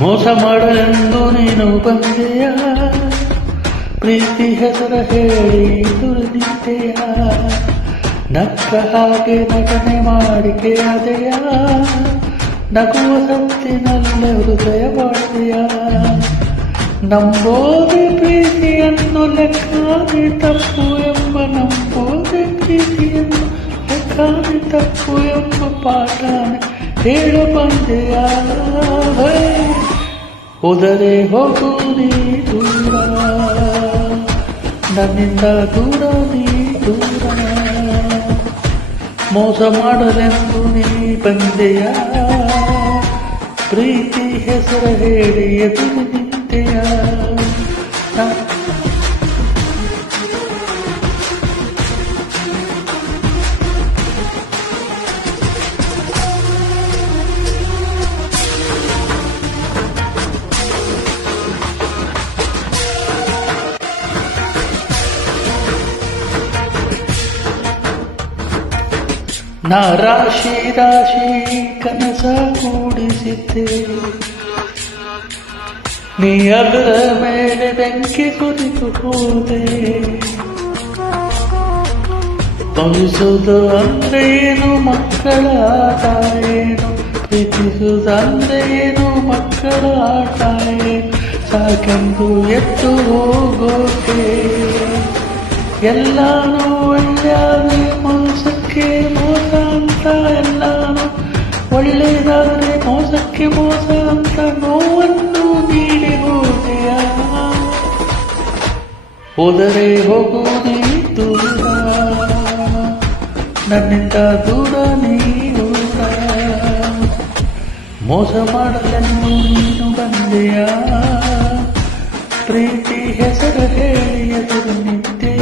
ಮೋಸ ಮಾಡಲೆಂದು ನೀನು ಬಂದೆಯ, ಪ್ರೀತಿ ಹೆಸರ ಹೇಳಿ ದುರ್ನಿದ್ದೆಯ, ನಕ್ಕ ಹಾಗೆ ನಟನೆ ಮಾಡಿಕೆಯಾದೆಯ, ನಗುವ ಸತ್ತಿನಲ್ಲೇ ಹೃದಯ ಮಾಡಿದೆಯ. ನಂಬೋದೆ ಪ್ರೀತಿಯನ್ನು ಲೆಕ್ಕಾದಿ ತಪ್ಪು ಎಂಬ, ನಂಬೋದೆ ಪ್ರೀತಿಯನ್ನು ಲೆಕ್ಕಾದಿ ತಪ್ಪು ಎಂಬ ಪಾಠನೆ ಹೇಳ ಬಂದೆಯ. ಹೋದರೆ ಹೋಗು ನೀ ದೂರ, ನನ್ನಿಂದ ದೂರ ನೀ ದೂರ. ಮೋಸ ಮಾಡಲೆಂದು ನೀ ಬಂದೆಯ, ಪ್ರೀತಿ ಹೆಸರ ಹೇಳಿ ಎದುರು ನಿಂತೆಯ. ನಾ ರಾಶಿ ರಾಶಿ ಕನಸ ಕೂಡಿಸಿದ್ದೆ, ನೀ ಅದರ ಮೇಲೆ ಬೆಂಕಿ ಕುರಿತು ಹೋದೆ. ಬಯಸುವುದು ಅಂದ್ರೆ ಏನು, ಮಕ್ಕಳ ಆಟ ಏನು, ಪ್ರೀತಿಸುವುದು ಅಂದ್ರೆ ಏನು, ಮಕ್ಕಳ ಆಟ ಏನು, ಸಾಕೆಂದು ಎದ್ದು ಹೋಗೋಕೆ. ಎಲ್ಲಾನು ಒಳ್ಳೆಯಾದ್ರೆ ಮೋಸಕ್ಕೆ ಮೋಸ ಅಂತ, ಎಲ್ಲಾನು ಒಳ್ಳೆಯದಾದರೆ ಮೋಸಕ್ಕೆ ಮೋಸ ಅಂತ ನೋವನ್ನು ನೀಡಿ ಹೋದೆಯ. ಹೋದರೆ ಹೋಗು ನೀ ದೂರ, ನನ್ನಿಂದ ದೂರ ನೀ ದೂರ. ಮೋಸ ಮಾಡಲೆಂದು ನೀನು ಬಂದೆಯ, ಪ್ರೀತಿ ಹೆಸರ ಹೇಳಿ ಎದುರು ನಿಂತೆಯ.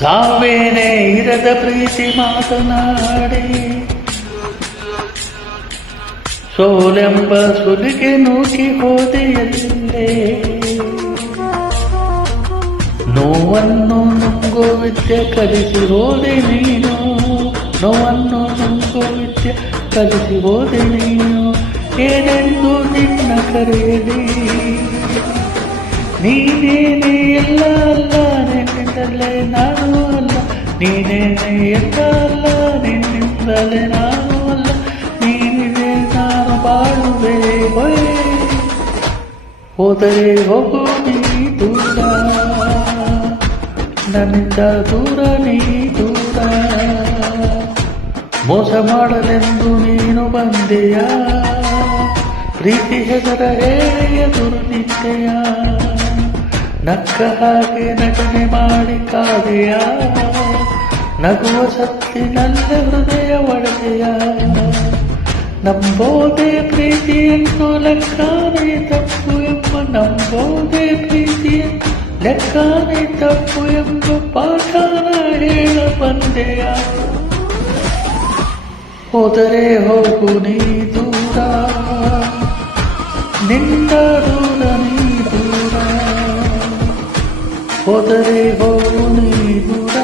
ಸಾವೇನೇ ಇರದ ಪ್ರೀತಿ ಮಾತನಾಡಿ, ಸೋಲೆಂಬ ಸುಲಿಗೆ ನೂಕಿ ಹೋದೆಯಲ್ಲೇ. ನೋವನ್ನು ನುಂಗೋ ವಿದ್ಯೆ ಕಲಿಸಿ ಹೋದೆ ನೀನು, ನೋವನ್ನು ನುಂಗೋ ವಿದ್ಯೆ ಕಲಿಸಿ ಹೋದೆ ನೀನು. ಏನೆಂದು ನಿನ್ನ ಕರೆಯಲಿ, ನೀನೇನೆ ಎಲ್ಲ ಅಲ್ಲ, ನಿನ್ನಿಂದಲೇ ನಾನು ಅಲ್ಲ, ನೀನೇನೆ ಎಲ್ಲ ಅಲ್ಲ, ನಿನ್ನಿಂದಲೇ ನಾನು ಅಲ್ಲ, ನೀನಿದೆ ನಾನು ಬಾಳುವೆ. ಹೋದರೆ ಹೋಗು ನೀ ದೂರ, ನನ್ನಿಂದ ದೂರ ನೀ ದೂರ. ಮೋಸ ಮಾಡಲೆಂದು ನೀನು ಬಂದೆಯ, ಪ್ರೀತಿ ಹೆಸರ ಹೇಳಿ ಎದುರು ನಿಂತೆಯ. ನಕ್ಕ ಹಾಗೆ ನಟನೆ ಮಾಡಿ ಕಾದೆಯ, ನಗುವ ಸತ್ತಿನಲ್ಲೇ ಹೃದಯ ಒಡೆದೆಯ. ನಂಬೋದೆ ಪ್ರೀತಿಯನ್ನು ಲೆಕ್ಕಾನೇ ತಪ್ಪು ಎಂಬ, ನಂಬೋದೆ ಪ್ರೀತಿಯನ್ನು ಲೆಕ್ಕಾನೇ ತಪ್ಪು ಎಂಬ ಪಾಠನ ಹೇಳ ಬಂದೆಯ. ಹೋದರೆ ಹೋಗು ನೀ ದೂರ, ನಿನ್ನ ದೂರ ನೀ ದೂರ. ಹೋದರೆ ಹೋಗು ನೀ ದೂರ,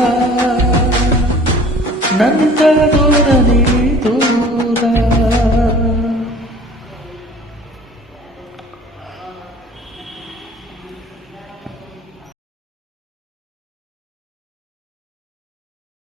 ನನ್ನಿಂದ ದೂರ ನೀ ದೂರ.